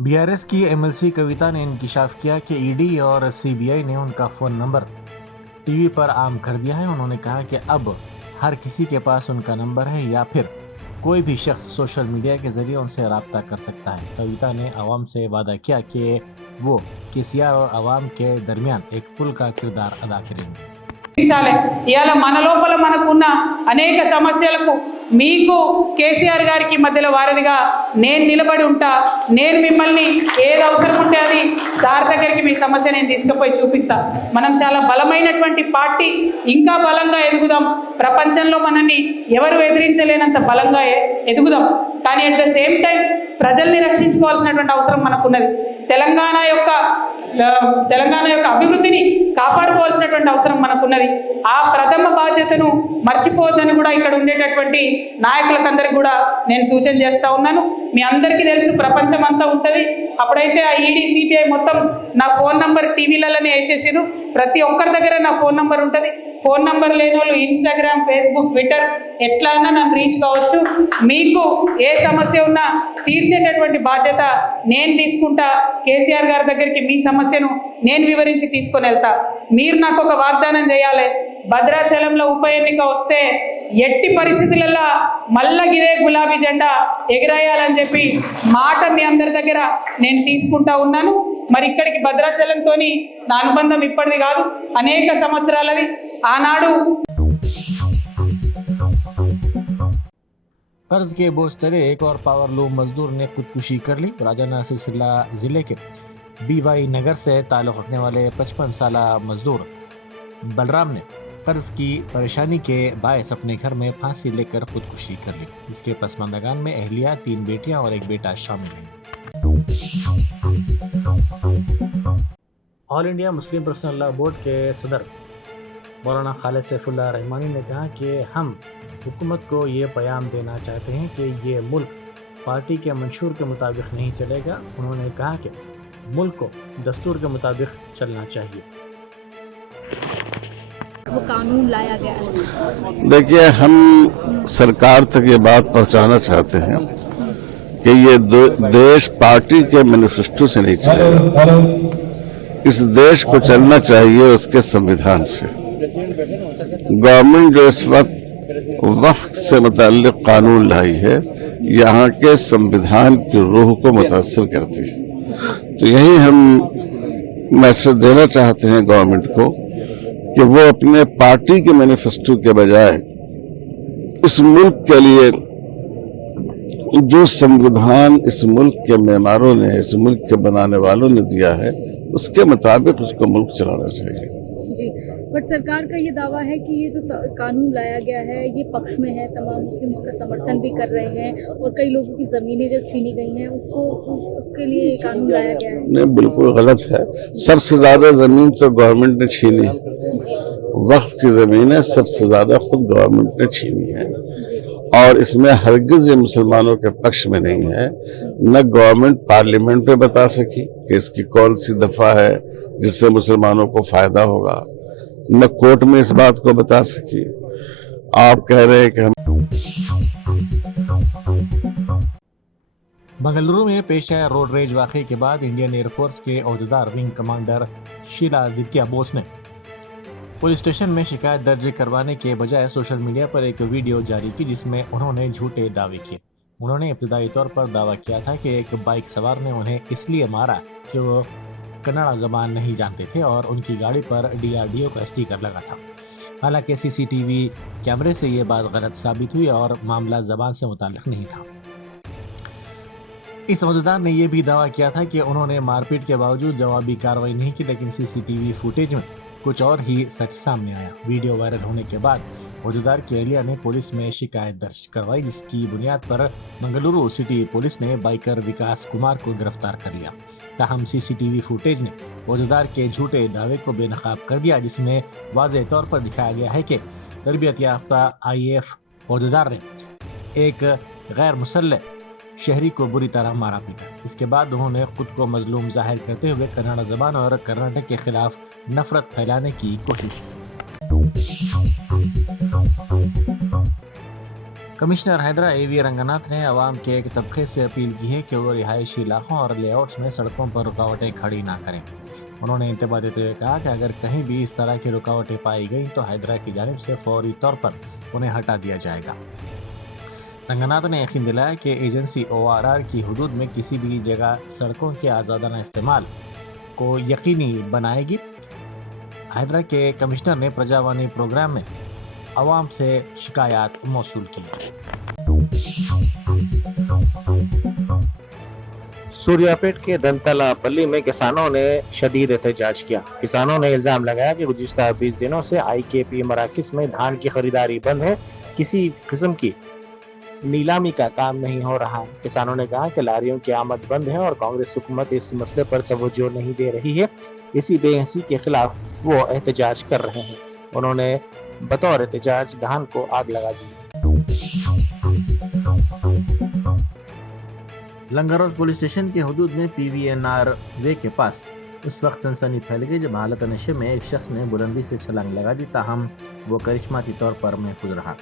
BRS की MLC कविता ने इंकिशाफ किया कि ईडी और सीबीआई ने उनका फ़ोन नंबर टीवी पर आम कर दिया है। उन्होंने कहा कि अब हर किसी के पास उनका नंबर है या फिर कोई भी शख्स सोशल मीडिया के जरिए उनसे रब्ता कर सकता है। कविता ने आवाम से वादा किया कि वो केसीआर और आवाम के दरमियान एक पुल का किरदार अदा करेंगे। ఇవాళ మన లోపల మనకున్న అనేక సమస్యలకు మీకు కేసీఆర్ గారికి మధ్యలో వారధిగా నేను నిలబడి ఉంటా. నేను మిమ్మల్ని ఏది అవసరం ఉంటే అది సార్ దగ్గరికి మీ సమస్య నేను తీసుకుపోయి చూపిస్తా. మనం చాలా బలమైనటువంటి పార్టీ, ఇంకా బలంగా ఎదుగుదాం. ప్రపంచంలో మనల్ని ఎవరు ఎదిరించలేనంత బలంగా ఎదుగుదాం. కానీ అట్ ద సేమ్ టైం ప్రజల్ని రక్షించుకోవాల్సినటువంటి అవసరం మనకున్నది. తెలంగాణ యొక్క అభివృద్ధిని కాపాడుకోవాల్సినటువంటి అవసరం మనకున్నది. ఆ ప్రథమ బాధ్యతను మర్చిపోవద్దని కూడా ఇక్కడ ఉండేటటువంటి నాయకులకందరికీ కూడా నేను సూచన చేస్తా ఉన్నాను. మీ అందరికీ తెలుసు, ప్రపంచం అంతా ఉంటుంది. అప్పుడైతే ఆ ఈడీ సిబిఐ మొత్తం నా ఫోన్ నంబర్ టీవీలలోనే వేసేసారు. ప్రతి ఒక్కరి దగ్గర నా ఫోన్ నంబర్ ఉంటుంది. ఫోన్ నంబర్ లేని వాళ్ళు ఇన్స్టాగ్రామ్, ఫేస్బుక్, ట్విట్టర్ ఎట్లా అన్నా నన్ను రీచ్ కావచ్చు. మీకు ఏ సమస్య ఉన్నా తీర్చేటటువంటి బాధ్యత నేను తీసుకుంటా. కేసీఆర్ గారి దగ్గరికి మీ సమస్యను నేను వివరించి తీసుకొని వెళ్తా. మీరు నాకు ఒక వాగ్దానం చేయాలి. భద్రాచలంలో ఉప ఎన్నిక వస్తే ఎట్టి పరిస్థితులలో మళ్ళా ఇదే గులాబీ జెండా ఎగిరేయాలని చెప్పి మాట మీ అందరి దగ్గర నేను తీసుకుంటా ఉన్నాను. మరి ఇక్కడికి భద్రాచలంతో నా అనుబంధం ఇప్పటిది కాదు, అనేక సంవత్సరాలది. ఆనాడు कर्ज के बोझ तले एक और पावर लूम मजदूर ने खुदकुशी कर ली। राजाना सिलसिला जिले के बीवाई नगर से ताल्लुक़ रखने वाले 55 साल मजदूर बलराम ने कर्ज की परेशानी के बायस अपने घर में फांसी लेकर खुदकुशी कर ली। इसके पसमानदागान में अहलिया, 3 बेटियां और 1 बेटा शामिल हैं। All India Muslim personal law board के सदर मौलाना खालिद सैफुल्लाह रहमानी ने कहा कि हम हुकूमत को ये पैगाम देना चाहते हैं कि ये मुल्क पार्टी के मंशूर के मुताबिक नहीं चलेगा। उन्होंने कहा कि मुल्क को दस्तूर के मुताबिक चलना चाहिए। वो कानून लाया गया है। देखिए, हम सरकार तक ये बात पहुंचाना चाहते हैं कि ये देश पार्टी के मैनिफेस्टो से नहीं चलेगा। इस देश को चलना चाहिए उसके संविधान से। गवर्नमेंट जो इस वक्त वक्फ से मुताल्लिक कानून लाई है, यहाँ के संविधान की रूह को मुतासर करती है। तो यही हम मैसेज देना चाहते हैं गवर्नमेंट को कि वो अपने पार्टी के मैनिफेस्टो के बजाय इस मुल्क के लिए जो संविधान इस मुल्क के मेमारों ने, इस मुल्क के बनाने वालों ने दिया है, उसके मुताबिक उसको मुल्क चलाना चाहिए। बट सरकार का ये दावा है कि ये जो कानून लाया गया है ये पक्ष में है, तमाम मुस्लिम इसका समर्थन भी कर रहे हैं और कई लोगों की ज़मीनें जो छीनी गई हैं उसके लिए ये कानून लाया गया है। नहीं, बिल्कुल गलत है। सबसे ज़्यादा ज़मीन तो गवर्नमेंट ने छीनी है। वक्फ की ज़मीनें सबसे ज़्यादा खुद गवर्नमेंट ने छीनी है और इसमें हरगिज़ ये मुसलमानों के पक्ष में नहीं है। न गवर्नमेंट पार्लियामेंट में बता सकी कि इसकी कौन सी दफ़ा है जिससे मुसलमानों को फ़ायदा होगा, न कोर्ट में इस बात को बता सकी। आप कह रहे हैं कि हम बंगलुरु में पेश आया रोड रेज वाक़े के बाद इंडियन एयरफोर्स के अहदेदार विंग कमांडर शीला आदित्य बोस ने पुलिस स्टेशन में शिकायत दर्ज करवाने के बजाय सोशल मीडिया पर एक वीडियो जारी की जिसमें उन्होंने झूठे दावे किए। उन्होंने इब्तदाई तौर पर दावा किया था कि एक बाइक सवार ने उन्हें इसलिए मारा कि वो कन्नड़ा ज़बान नहीं जानते थे और उनकी गाड़ी पर DRDO का स्टिकर लगा था। हालांकि CCTV कैमरे से ये बात गलत साबित हुई और मामला ज़बान से मुताल्लिक़ नहीं था। इस अहदेदार ने यह भी दावा किया था कि उन्होंने मारपीट के बावजूद जवाबी कार्रवाई नहीं की, लेकिन CCTV फुटेज में कुछ और ही सच सामने आया। वीडियो वायरल होने के बाद अहदेदार की अहलिया ने पुलिस में शिकायत दर्ज करवाई, जिसकी बुनियाद पर मंगलुरु सिटी पुलिस ने बाइकर विकास कुमार को गिरफ्तार कर लिया। ताहम CCTV फुटेज ने अहदेदार के झूठे दावे को बेनकाब कर दिया, जिसमें वाज़ेह तौर पर दिखाया गया है कि तरबियत याफ्ता IAF अहदेदार ने एक गैर मुसल्लह शहरी को बुरी तरह मारा पीटा। इसके बाद उन्होंने खुद को मजलूम जाहिर करते हुए कन्नड़ा ज़बान और कर्नाटक के खिलाफ नफरत फैलाने की कोशिश की। कमिश्नर हैदरा AV रंगनाथ ने आवाम के एक तबके से अपील की है कि वो रिहायशी इलाकों और लेआउट्स में सड़कों पर रुकावटें खड़ी ना करें। उन्होंने इंतबाह देते हुए कहा कि अगर कहीं भी इस तरह की रुकावटें पाई गई तो हैदरा की जानिब से फौरी तौर पर उन्हें हटा दिया जाएगा। रंगनाथ ने यकीन दिलाया कि एजेंसी ORR की हुदूद में किसी भी जगह सड़कों के आज़ादाना इस्तेमाल को यकीनी बनाएगी। हैदरा के कमिश्नर ने प्रजावाणी प्रोग्राम में आवाम से शिकायत मौसूल की। सूर्यापेट के दंतला पल्ली में किसानों ने शदीद एहतजाज किया। किसानों ने इल्जाम लगाया कि गुज़िश्ता 20 दिनों से IKP मराकज़ में धान की खरीदारी बंद है, किसी किस्म की नीलामी का काम नहीं हो रहा। किसानों ने कहा कि लारियों की आमद बंद है और कांग्रेस हुकूमत इस मसले पर तवज्जो नहीं दे रही है, इसी बेहसी के खिलाफ वो एहतजाज कर रहे हैं। उन्होंने बतौर एहतजाज धान को आग लगा दी। लंगरौज पुलिस स्टेशन के हुदूद में PVNR वे के पास उस वक्त सनसनी फैल गई जब हालत नशे में एक शख्स ने बुलंदी से छलांग लगा दी, ताहम वो करिश्माती तौर पर महफूज रहा।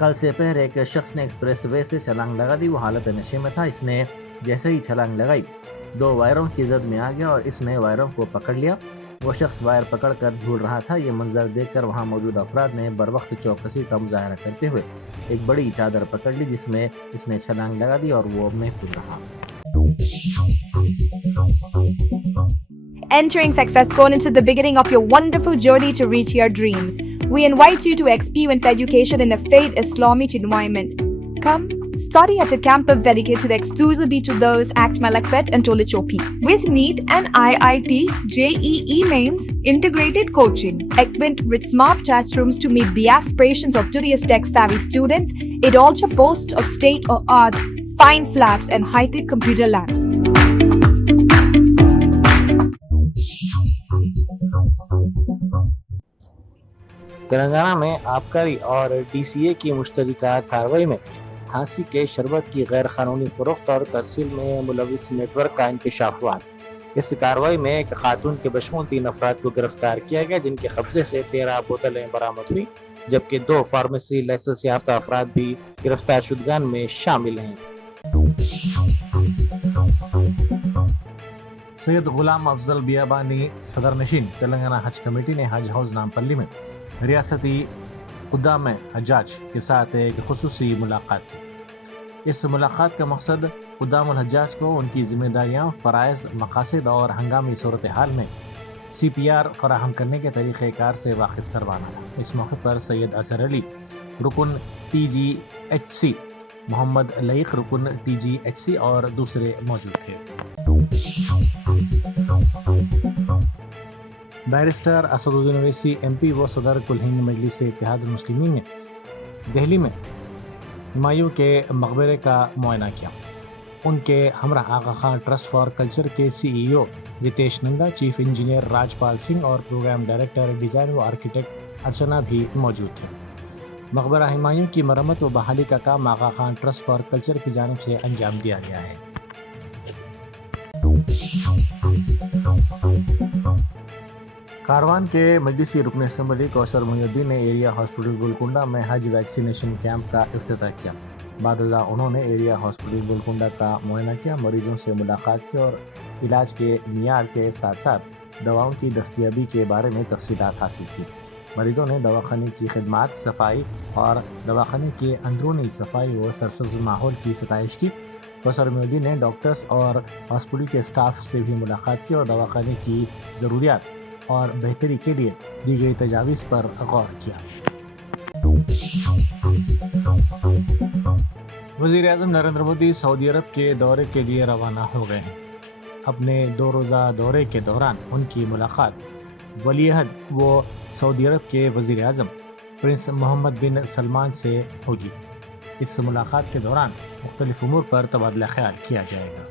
कल से पहले एक शख्स ने एक्सप्रेस वे से छलांग लगा दी। वो हालत नशे में था। इसने जैसे ही छलांग लगाई 2 वायरों की जद में आ गया और इसने वायरों को पकड़ लिया। वो शख्स वायर पकड़कर झूल रहा था। ये मंजर देखकर वहां मौजूद अफराद ने बरवक्त चौकसी का मुजाहरा करते हुए एक बड़ी चादर पकड़ ली, जिसमें इसने छलांग लगा दी और वो महफूज रहा। Entering Secfescon into the beginning of your wonderful journey to reach your dreams. We invite you to experience education in a faith Islamic environment. Come, study at a campus dedicated exclusively to those at Malakpet and Tolichopi. With NEET and IIT, JEE mains, integrated coaching, equipped with smart classrooms to meet the aspirations of today's tech-savvy students, it also boasts of state-of-the-art fine flats and high-tech computer lab. Telangana में आबकारी और DCA की मुश्तरका कार्रवाई में खांसी के शरबत की गैर कानूनी फरोख्त और तरसील में मुलविस नेटवर्क का इंकशाफ हुआ। इस कार्रवाई में एक खातून के बशमूल 3 अफराद को गिरफ्तार किया गया, जिनके कब्जे से 13 बोतलें बरामद हुई, जबकि 2 फार्मेसी लाइसेंस याफ्ता अफराद भी गिरफ्तार शुदगान में शामिल हैं। सैयद गुलाम अफजल बियाबानी सदर नशीन तेलंगाना हज कमेटी ने हज हाउस नामपल्ली में रियासती खुद्दाम हज्जाज के साथ एक खुसूसी मुलाकात की। इस मुलाकात का मकसद खुद्दामुल हज्जाज को उनकी जिम्मेदारियां, फ़राइज़, मकासद और हंगामी सूरत हाल में CPR फराहम करने के तरीक़ेकार से वाकिफ़ करवाना था। इस मौके पर सैयद असर अली रुकन TGHC, मोहम्मद लईक रुकन TGHC और दूसरे मौजूद थे। बैरिस्टर असदुद्दीन ओवैसी MP व सदर कुल हिंद मजलिस इत्तेहादुल मुस्लिमीन ने दिल्ली में हुमायूं के मकबरे का मुआयना किया। उनके हमरा Aga Khan trust for culture के CEO Ritesh Nanda, chief engineer Rajpal Singh और प्रोग्राम डायरेक्टर डिज़ाइन व आर्किटेक्ट अर्चना भी मौजूद थे। मकबरा हुमायूं की मरम्मत व बहाली का काम आगा खान ट्रस्ट फॉर कल्चर की जानिब से अंजाम दिया गया है। कारवान के मजलिसी रुकन असम्बली कौसर मोहिउद्दीन ने एरिया हॉस्पिटल गोलकुंडा में हज वैक्सीनेशन कैंप का इफ्तिताह किया। बादजा उन्होंने एरिया हॉस्पिटल गोलकुंडा का मुआयना किया, मरीजों से मुलाकात की और इलाज के मियार के साथ साथ दवाओं की दस्तयाबी के बारे में तफसीलात हासिल की। मरीजों ने दवाखाने की खिदमात, सफाई और दवाखाने के अंदरूनी सफाई व सरसब्ज माहौल की सताइश की। कौसर मोहिउद्दीन ने डॉक्टर्स और हॉस्पिटल के स्टाफ से भी मुलाकात की और दवाखाने की ज़रूरियात और बेहतरी के लिए दी गई तजावीज़ पर गौर किया। वज़ीर-ए-आज़म नरेंद्र मोदी सऊदी अरब के दौरे के लिए रवाना हो गए हैं। अपने 2 रोज़ा दौरे के दौरान उनकी मुलाकात वली-अहद व सऊदी अरब के वज़ीर-ए-आज़म प्रिंस मोहम्मद बिन सलमान से होगी। इस मुलाकात के दौरान मुख्तलिफ उमूर पर तबादला ख्याल किया जाएगा।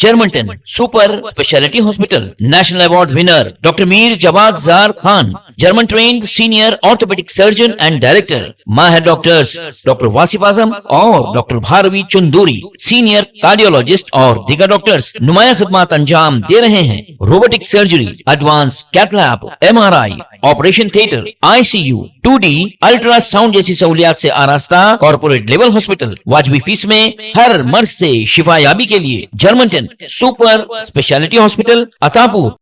Germanten super speciality hospital national award winner doctor Mir Jawad Zar Khan German trained senior orthopedic surgeon and director, माहिर डॉक्टर्स डॉक्टर वासिफ आजम और doctor Bharavi Chanduri, senior cardiologist और दीगर डॉक्टर्स नुमाया खिदमत अंजाम दे रहे हैं। Robotic surgery, advance cath lab, MRI, operation theatre, ICU, 2D, ultrasound जैसी सहूलियात से आरास्ता कॉर्पोरेट लेवल हॉस्पिटल। वाजबी फीस में हर मर्ज से शिफायाबी के लिए German 10 super speciality hospital, Attapur.